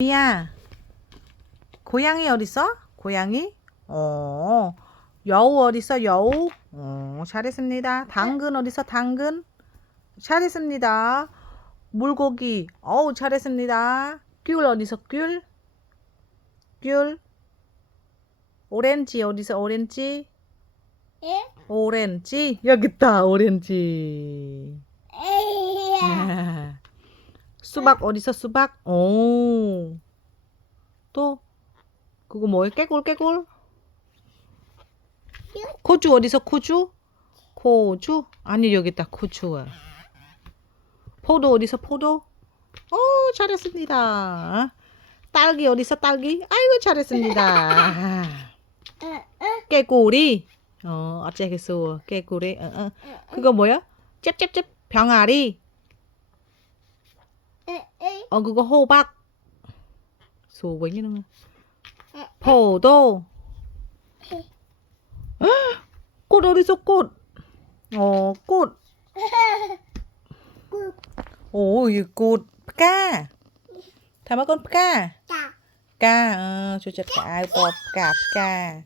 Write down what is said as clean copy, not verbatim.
미야, 고양이 어딨어? 고양이? 여우 어딨어? 여우? 잘했습니다. 당근 어딨어? 당근? 잘했습니다. 물고기. 잘했습니다. 귤 어딨어? 귤? 귤? 오렌지 어딨어? 오렌지? 예? 오렌지? 여기 있다. 오렌지. 수박 어딨어? 수박? 또 그거 뭐예요? 깨굴 깨굴? 코주 어딨어? 코주? 코주? 아니 여기 있다. 코주. 포도 어딨어? 포도? 잘했습니다. 딸기 어딨어? 딸기? 아이고 잘했습니다. 깨꼬리? 어쩌겠어. 깨꼬리. 그거 뭐야? 짭짭짭 병아리. 그거 호박. 소고기 이런 거. 포도. 꽃 어딨어? 꽃. 꽃. 이 꽃. ca. Thầy mấy con ca. Ca. Chú chật cả bọt cạp ca.